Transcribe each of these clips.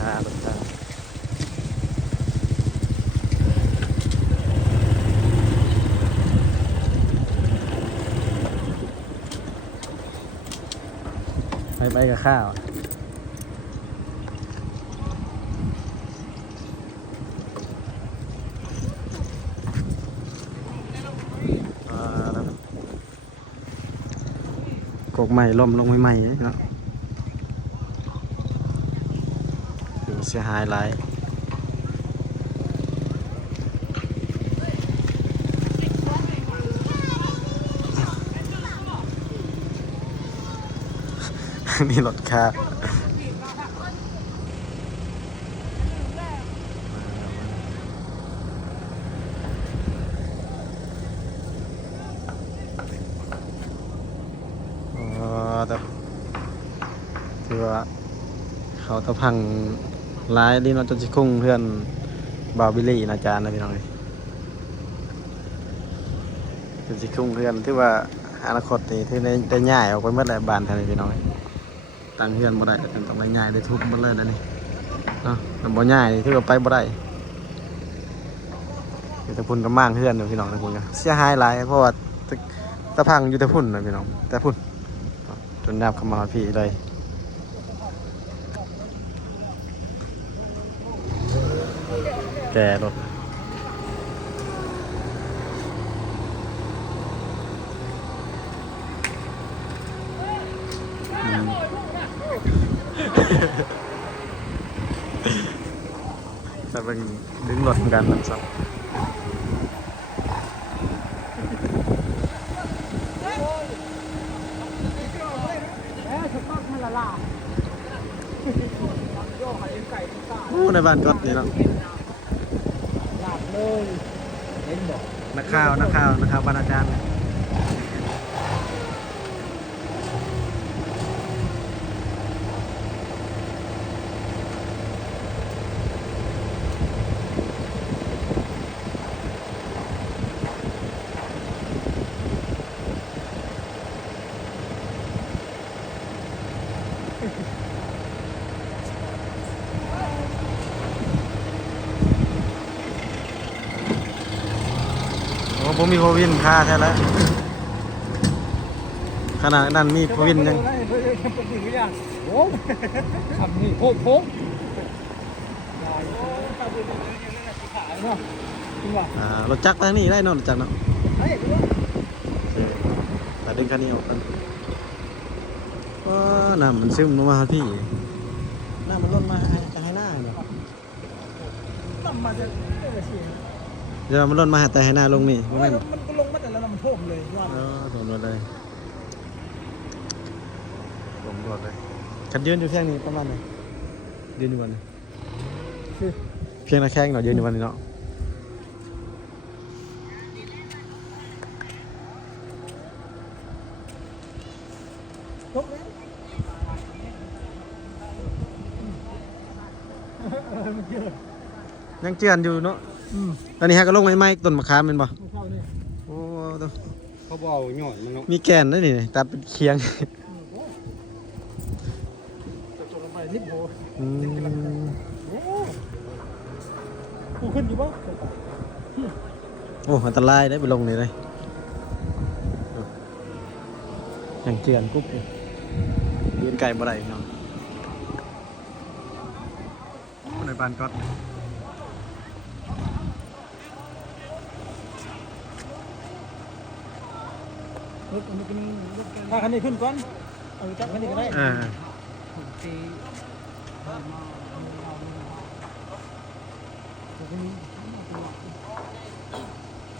ค่ารถจักรไปกับข้าวกกใหม่ล่มลงใหม่ๆเนาะถือเสียหายหลายนี่รถค่าแต่ถือว่าเขาตะพังร้ายดีเนาะจนสิคุ้งเพื่อนบาวบิลลี่นะจานนะพี่น้องจนสิคุ้งเพื่อนที่ว่าอนาคตนี่ที่ได้ง่ายออกไปเมื่อไรบานแทนพี่น้องตั้งเพื่อนบ่ได้แต่ต้องได้ง่ายได้ทุบหมดเลยนะนี่เนาะมันบ่ง่ายที่ว่าไปบ่ได้อยู่แต่พุ่นก็มั่งเพื่อนอยู่พี่น้องนะพุ่นก็เสียหายหลายเพราะว่าตะพังอยู่แต่พุ่นนะพี่น้องแต่พุ่นจนแนบเข้ามาพี่เลยแก่รถจะเป็นดึงรถเหมือนกันนะครับในบ้านก็นี่เนาะนักข่าวบรรณาจารย์ผมมีโควินค่าแท้แล้วขนาดนั้นมีโควินยังทำนี่โค้งรถจักรไปนี่ได้เนาะรถจักรเนาะแต่ดึงคันนี้ออกกันน้ำมันซึมลงมาพี่น้ำมันล้นมาให้หน้าเนี่ยเดี๋ยวมันล้นมาแต่ให้หน้าลงนี่มันก็ลงมาแต่แล้วมันท่วมเลยว่าท่วมหมดเลยผมหมดเลยคันยืนอยู่เพียงนี้ประมาณไหนยืนอยู่วันนี้เพียงละแข้งเนาะยืนอยู่วันนี้เนาะยังเจือนอยู่เนาะตอนนี้ฮะก็ลงไม้ต้นมะขามเป็นป่ะโอ้ตัวเขาบอกหน่อยมันมีแกนด้วยนี่ตัดเป็นเคียงกูขึ้นอยู่ป่ะโอ้อันตรายได้ไปลงนี่เลยยังเจือนกุ๊บยืนไก่บ่ได้เนาะในบ้านก็ถ้าคันนี้ขึ้นก่อนเอาจับคันนี้ก็ได้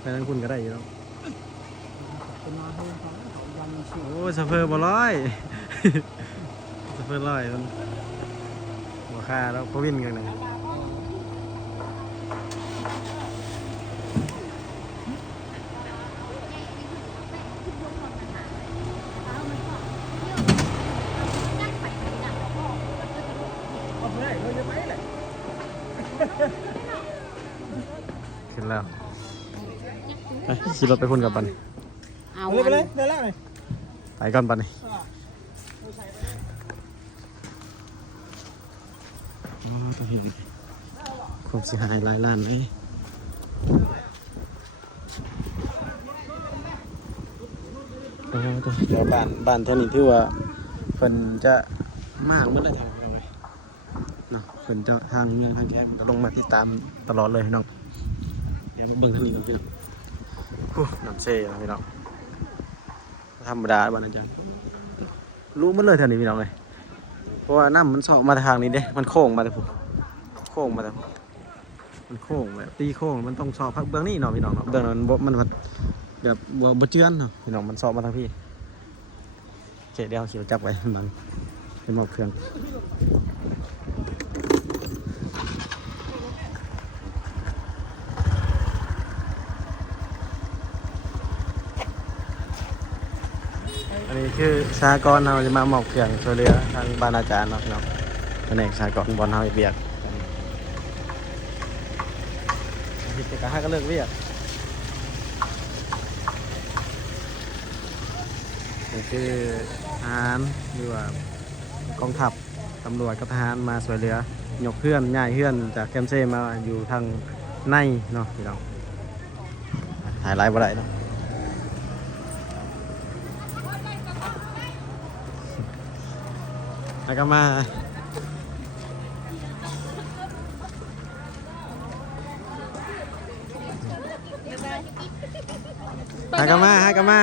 ไปนั่งคุณก็ได้อยู่แล้วโอ้ซัฟเฟอร์บ่ร้อยซัฟเฟอร์ร้อยมันหัวค่าแล้วพวินกันนะขึ้นแล้วไปขี่รถไปคุณกับปันเอาไปเลยได้แล้วเลยไปก่อนปันนี่ อ๋อต้องเห็นความเสียหายหลายล้านเลยโอ้ตัวเดี๋ยวบ้านแถวนี้ถือว่าเพิ่นจะมากเมื่อไรแถวนี้เอาไว้เนาะเพิ่นจะทางเมืองทางแคมก็ลงมาติดตามตลอดเลยพี่น้องเนี่ยมาเบิ่งทางนี้ก่อนพี่น้องโอ้น้ำเซ่นะพี่น้องธรรมดาบ้านอาจารย์รู้หมดเลยแถวนี้พี่น้องเลยเพราะว่าน้ำมันเสาะมาทางนี้เด้มันโค้งมาแต่ผมโค้งมาแต่ผมมันโค้งแบบตีโค้งมันต้องเสาะพักเบื้องนี้เนาะพี่น้องเนาะเบื้องนั้นมันแบบบ่เจือนเนาะพี่น้องมันเสาะมาทางพี่โอเคเดี๋ยวเขียวจับไว้มันเป็นหมอบเครื่องอันนี้คือสหกรณ์เราจะมาหมอบเครื่องช่วยเหลือทางบ้านอาจารย์เนาะพี่น้องแผนกสหกรณ์บอลเฮาเบียกผิดแต่ก็ให้ก็เลิกเวียกนี่คือทหารหรือว่ากองทัพตำรวจกับทหารมาช่วยเหลือยกเพื่อนย้ายเพื่อนจากแคมป์เซ่มาอยู่ทางในเนาะพี่น้องถ่ายไลฟ์บ่ได้เนาะแล้วก็มาฮากามา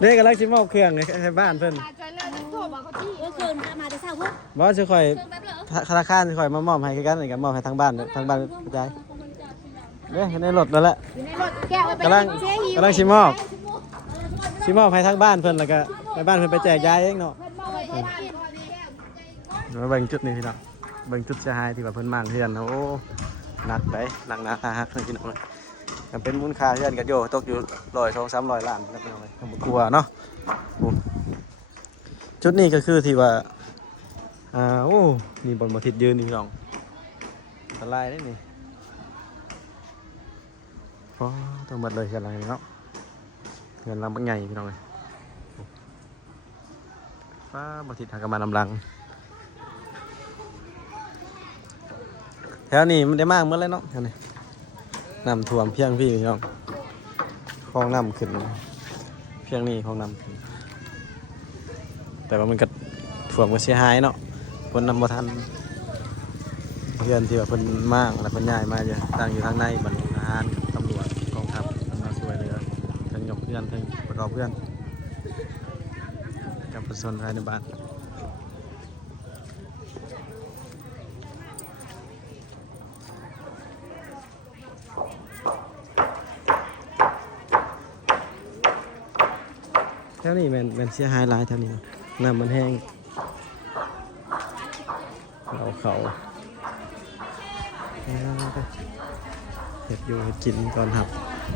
เด็กกำลังชิมอบเครื่องในบ้านเพิ่น เมื่อคืนมาแต่เช้าเพิ่ง บอสจะคอยธนาคารจะคอยมามอบให้กันอะไรกันมอบให้ทางบ้านกระจายเด้ในรถนั่นแหละ อยู่ในรถแก้วไป กำลังชิมอบให้ทางบ้านเพิ่นแล้วก็ไปบ้านเพิ่นไปแจกยายเองเนาะมาเบิ่งจุดนี้พี่น้องเบิ่งจุดเสียหายที่ว่าเพิ่นมั่งเฮือนโอ้หนักไปหนักหนาทาหักเลยพี่น้องเลยมันเป็นมูลค่าเฮือนกันโยตกอยู่100-200-300 ล้านแล้วพี่น้องเลยบ่กลัวเนาะจุดนี้ก็คือที่ว่าโอ้นี่บนมาทิศยืนนี่พี่น้องสไลด์ได้นี่อ๋อทั้งหมดเลยกันอะไรเนาะเงินลำบากใหญ่พี่น้องเลยป้ามาทิศทางกำมานำลังแถวนี้มันได้มากเมื่อไรเนาะแถวนี้น้ำท่วมเพียงพี่น้องคลองน้ำขึ้นเพียงนี้คลองน้ำขึ้นแต่ว่ามันก็ท่วมก็เสียหายเนาะคนนำมาทันเพื่อนที่ว่าเพิ่นมากและเพิ่นย้ายมาเยอะตั้งอยู่ทางในบัดทหารตำรวจกองทัพมาช่วยเหลือทั้งยกเพื่อนทั้งประกอบเพื่อนกับประชาชนภายในบ้านแถวนี้แม่นเสียหายหลายแถวนี้น้ำมันแห้งเขาเห็ดอยู่เห็ดกินตอนหับ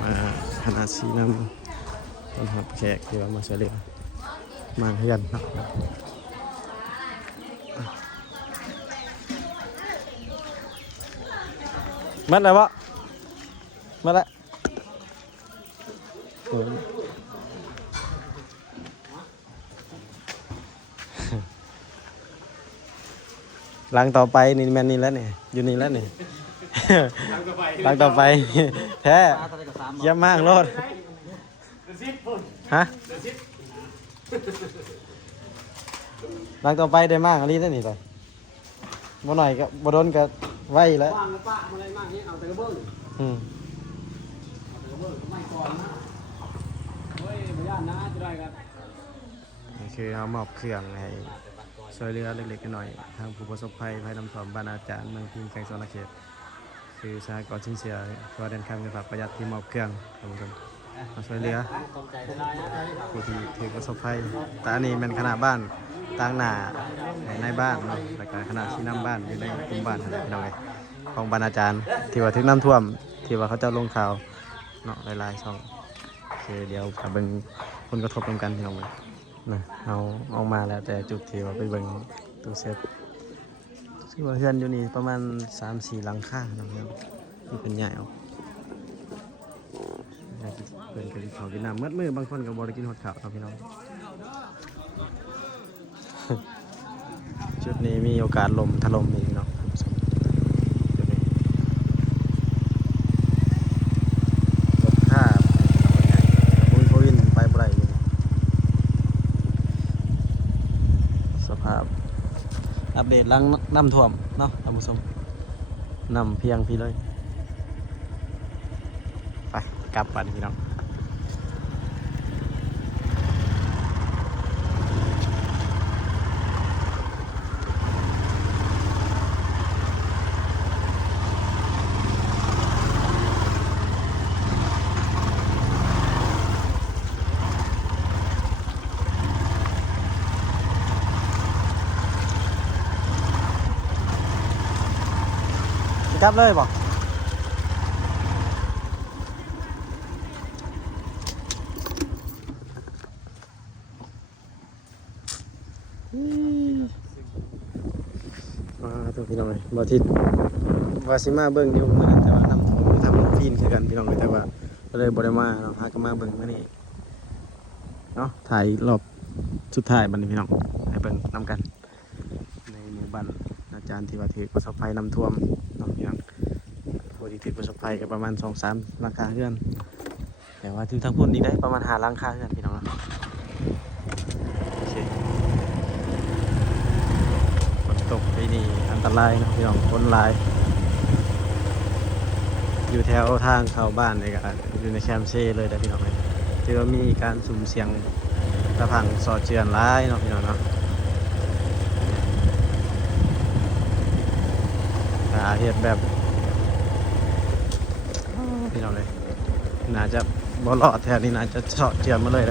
มาขนาดสีน้ำตอนหับแขกที่ว่ามาเฉลี่ยมาให้กันเนาะมัดอะไรวะมัดละหลังต่อไปนี่แมนนี่แล้วเนี่ยอยู่นี่แล้วเนี่ยหลังต่อไปแท้เยี่ยมมากโลดฮะหลังต่อไปได้มากอันนี้ได้นี่เลยบ่หน่อยก็บ่โดนก็ไว้แล้วนี่คือเอามอบเครื่องให้ช่วยเหลือเล็กๆน้อยๆทางผู้ประสบภัยภัยน้ำท่วมบ้านอาจารย์เมืองพิมพ์แกงโซนเขตคือสหกรณ์ชิ้นเสียตัวเดินข้ามเงินฝากประหยัดที่มอบเครื่องครับผมมาช่วยเหลือผู้ที่ถือประสบภัยแต่อันนี้เป็นขนาดบ้านต่างหน้าในบ้านเนาะแล้วก็ขนาดที่น้ำบ้านอยู่ในกลุ่มบ้านอะไรหน่อยของบ้านอาจารย์ที่ว่าถึงน้ำท่วมที่ว่าเขาจะลงข่าวเนาะหลายๆช่องโอเคเดี๋ยวกับเบิ่งผลกระทบกันที่น้องเลยนะเอาออกมาแล้วแต่จุดที่ว่าไปเบิ่งตู้เซฟที่ว่าเฮือนอยู่นี่ประมาณ 3-4 หลังคาเนาะที่เป็นใหญ่ออกเพื่อนก็กินข้าวกินน้ำมืดบางคนก็บ่ได้กินฮอดข้าวครับพี่น้อง จุดนี้มีโอกาสลมถล่มอีกเนาะรถข้ามพุ่งวินไปบ่ได้อยู่สภาพอัปเดตหลังน้ำท่วมเนาะท่านผู้ชมน้ำเพียงพี่เลยไปกลับไปพี่น้องกลับเลยบอกตัวพี่น้องเลยบ่ทิศว่าสิมาเบิ่งอยู่มื้อนั้นแต่ว่านำทำฟีนคือกันพี่น้องเลยแต่ว่าก็เลยบ่ได้มาเนาะหาก็มาเบิ่งมื้อนี้เนาะถ่ายรอบสุดท้ายบัดนี้พี่น้องให้เบิ่งนำกันในหมู่บ้านอาจารย์ที่ว่าถือประสบภัยน้ำท่วมเนาะพี่น้องผู้ที่ถือประสบภัยก็ประมาณ 2-3 หลังคาเรือนแต่ว่าถือทางพุ่นอีกได้ประมาณ5 หลังคาเรือนพี่น้องเนาะโอเคฝนตกปีนี้อันตรายนะพี่น้องฝนหลายอยู่แถวทางเข้าบ้านเลยก็อยู่ในแคมป์เซ่เลยแต่พี่น้องเลยถือว่ามีการสุ่มเสี่ยงตะพังสอดเจือนร้ายเนาะพี่น้องเนาะเหตุแบบพี่น้องเลยน่าจะบอลอดแถวนี้น่าจะสอดเจือนมาเลย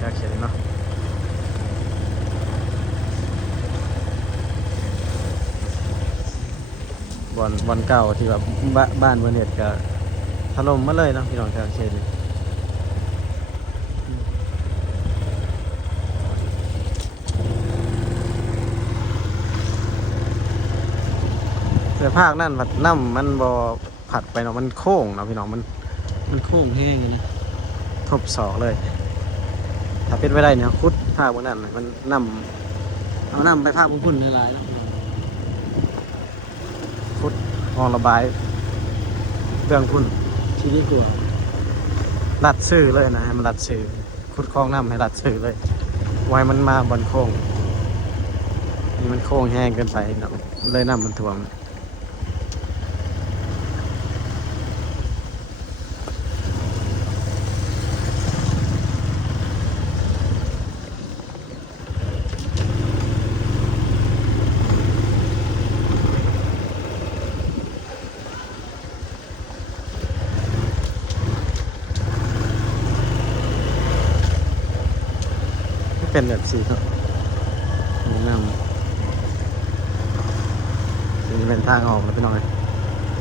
อยากเขียนเนาะบอลเก่าที่แบบบ้านเบอร์เน็ตก็ถล่มมาเลยเนาะพี่น้องแถวเขียนแต่ภาคนั่นผัดน้ำมันบ่ผัดไปเนาะมันโค้งเนาะพี่น้องมันโค้งแห้งนะทบศอกเลยถ้าเป็นไปได้เนี่ยคุดภาคบนนั้นมันเอาน้ำไปภาคบนพุ่นหลายๆแล้วคุดห้องระบายเรื่องพุ่นที่นี่กลัวรัดซื่อเลยนะให้มันรัดซื่อคุดคลองน้ำให้รัดซื่อเลยไว้มันมาบนโค้งนี่มันโค้งแห้งเกินไปเนาะเลยน้ำมันท่วมเป็นแบบสีเนาะน้ำนี่เป็นทางออกแล้วพี่น้องเลย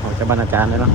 ออกจากบ้านอาจารย์เลยเนาะ